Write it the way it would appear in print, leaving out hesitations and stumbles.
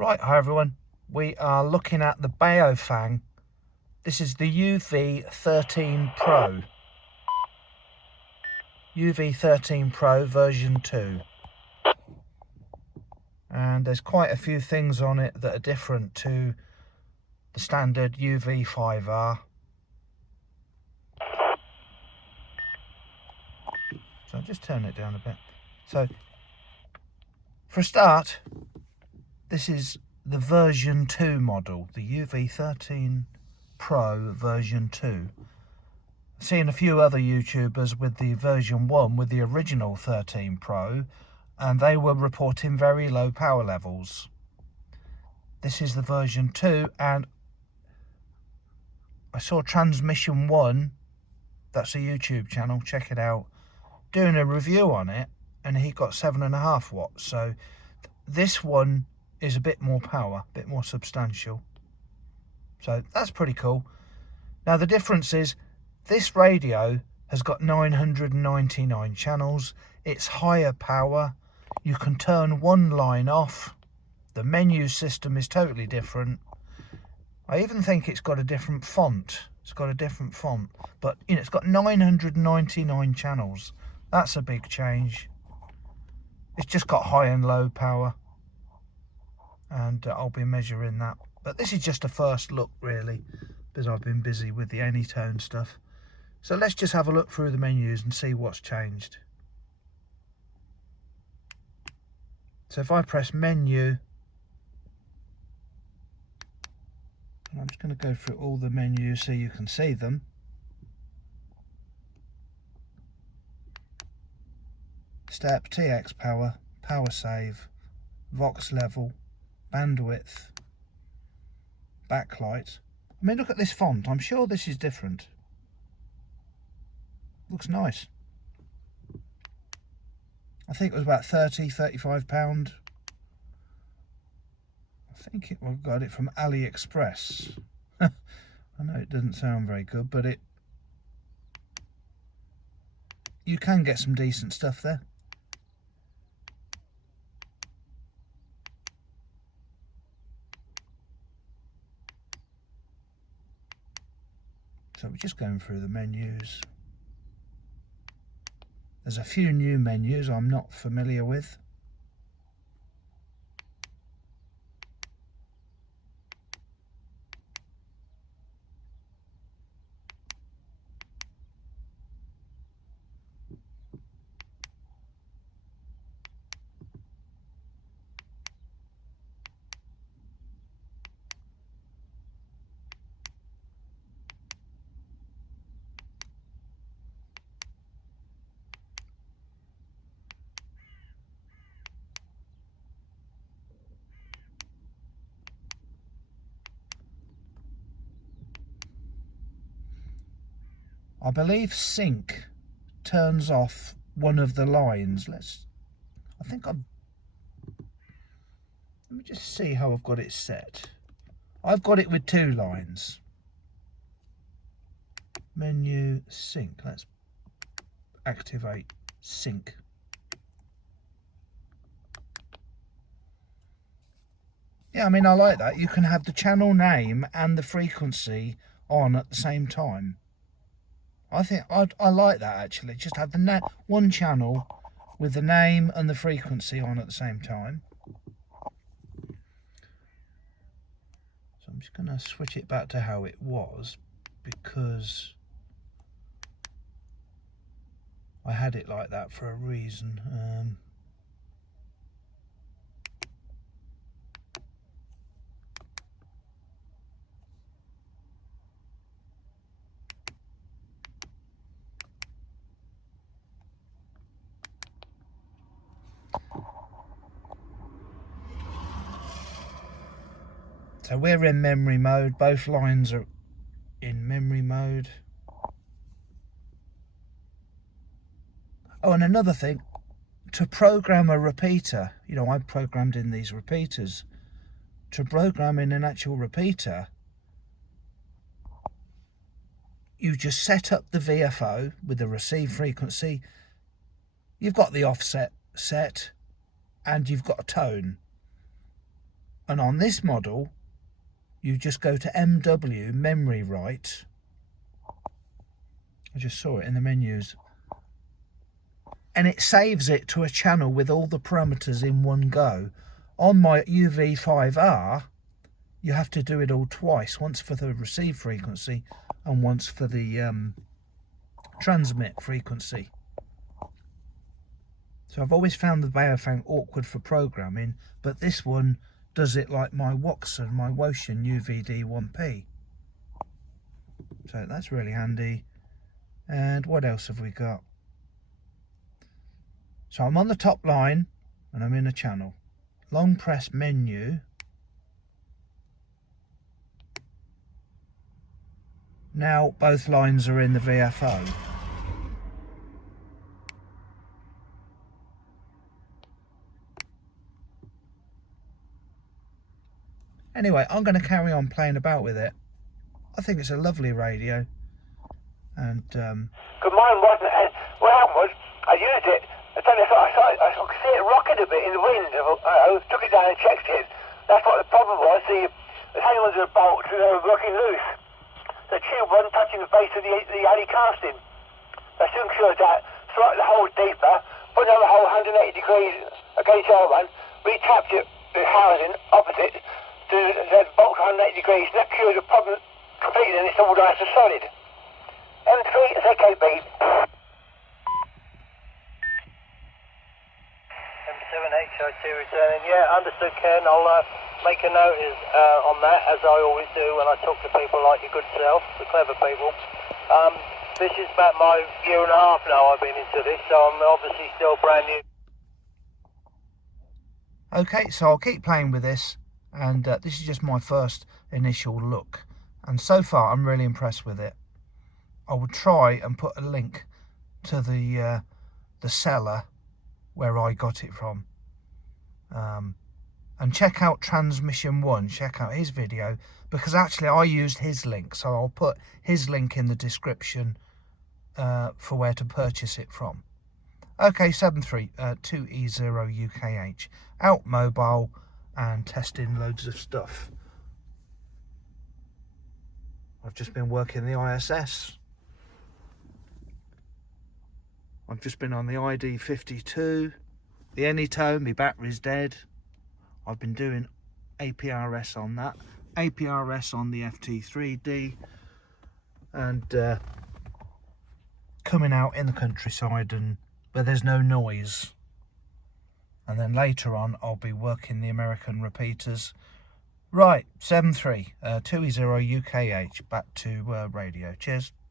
Right, hi everyone. We are looking at the Baofeng. This is the uv13 Pro. uv13 Pro version 2. And there's quite a few things on it that are different to the standard uv5R. So I'll just turn it down a bit. So, for a start, this is the version 2 model, the uv13 Pro version 2. I've seen a few other YouTubers with the version 1 with the original 13 Pro, and they were reporting very low power levels. This is the version 2, and I saw Transmission 1, that's a YouTube channel, check it out, doing a review on it, and he got 7.5 watts. So this one is a bit more power, a bit more substantial. So that's pretty cool. Now the difference is, this radio has got 999 channels. It's higher power. You can turn one line off. The menu system is totally different. I even think it's got a different font. But you know, it's got 999 channels. That's a big change. It's just got high and low power, and I'll be measuring that. But this is just a first look, really, because I've been busy with the Anytone stuff. So let's just have a look through the menus and see what's changed. So if I press menu, and I'm just going to go through all the menus so you can see them. Step, TX power, power save, Vox level, bandwidth, backlight. I mean, look at this font. I'm sure this is different. Looks nice. I think it was about £35. I think I got it from AliExpress. I know it doesn't sound very good, but you can get some decent stuff there. So we're just going through the menus. There's a few new menus I'm not familiar with. I believe sync turns off one of the lines. Let me just see how I've got it set. I've got it with 2 lines. Menu, sync. Let's activate sync. Yeah, I mean, I like that. You can have the channel name and the frequency on at the same time. I think I like that, actually. Just have the one channel with the name and the frequency on at the same time. So I'm just going to switch it back to how it was, because I had it like that for a reason. So we're in memory mode. Both lines are in memory mode. Oh, and another thing, to program a repeater, you know, I've programmed in these repeaters. To program in an actual repeater, you just set up the VFO with the receive frequency. You've got the offset set, and you've got a tone. And on this model, you just go to MW, memory write. I just saw it in the menus. And it saves it to a channel with all the parameters in one go. On my uv5R, you have to do it all twice, once for the receive frequency and once for the transmit frequency. So I've always found the Baofeng awkward for programming, but this one does it like my Watson, my Woshin UVD1P. So that's really handy. And what else have we got? So I'm on the top line and I'm in a channel. Long press menu. Now both lines are in the VFO. Anyway, I'm going to carry on playing about with it. I think it's a lovely radio. And Good mine wasn't, and what happened was, I used it, and then I could see it rocking a bit in the wind. I took it down and checked it. That's what the problem was. The hangers of the bolts were working loose. The tube wasn't touching the base of the alley casting. I soon cured that, slotted the hole deeper, put another hole 180 degrees against the other one, retapped it, the housing opposite, to the bolt 180 degrees, and that cured the problem completely, and it's all nice and solid. M3 is AKB. M7HIT returning. Yeah, understood, Ken. I'll make a note on that, as I always do when I talk to people like your good self, the clever people. This is about my year and a half now I've been into this, so I'm obviously still brand new. okay, so I'll keep playing with this, and this is just my first initial look. And so far, I'm really impressed with it. I would try and put a link to the seller where I got it from. And check out Transmission 1, check out his video, because actually I used his link, so I'll put his link in the description for where to purchase it from. Okay, 732E0UKH, out mobile and testing loads of stuff. I've just been working the ISS. I've just been on the ID52, the Anytone, my battery's dead. I've been doing APRS on that, APRS on the FT3D, and coming out in the countryside and where there's no noise. then later on I'll be working the American repeaters. Right, 7.3, 2E0 UKH, back to radio. Cheers.